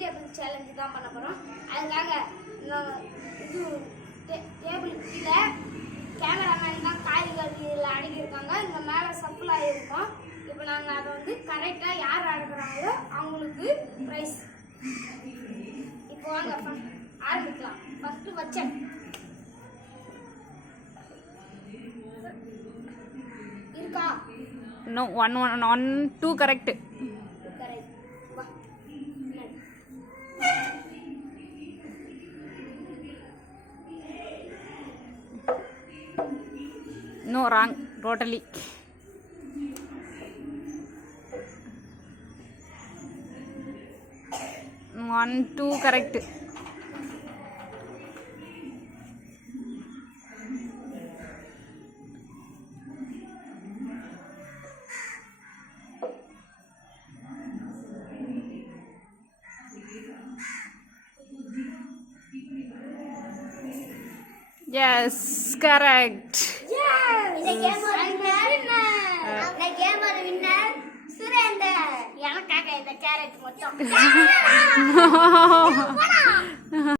Vegetable challenge தான் பண்ண போகிறோம். அதுக்காக இது டேபிள் கீழே கேமராமேன் தான் காய்கறியில் அடுக்கியிருக்காங்க. இங்கே மேலே சப்ளாக இருக்கும். இப்போ நாங்கள் அதை வந்து கரெக்டாக யார் அடுக்கிறாங்களோ அவங்களுக்கு ப்ரைஸ். இப்போ வாங்க ஆரம்பிக்கலாம். ஃபஸ்ட்டு வச்சேன் இருக்கா? No, 2 correct. No, wrong, totally. One, 2 correct. Yes, correct. Yes. The gamer winner Surender. எனக்காக இந்த கேரட் மொத்தம்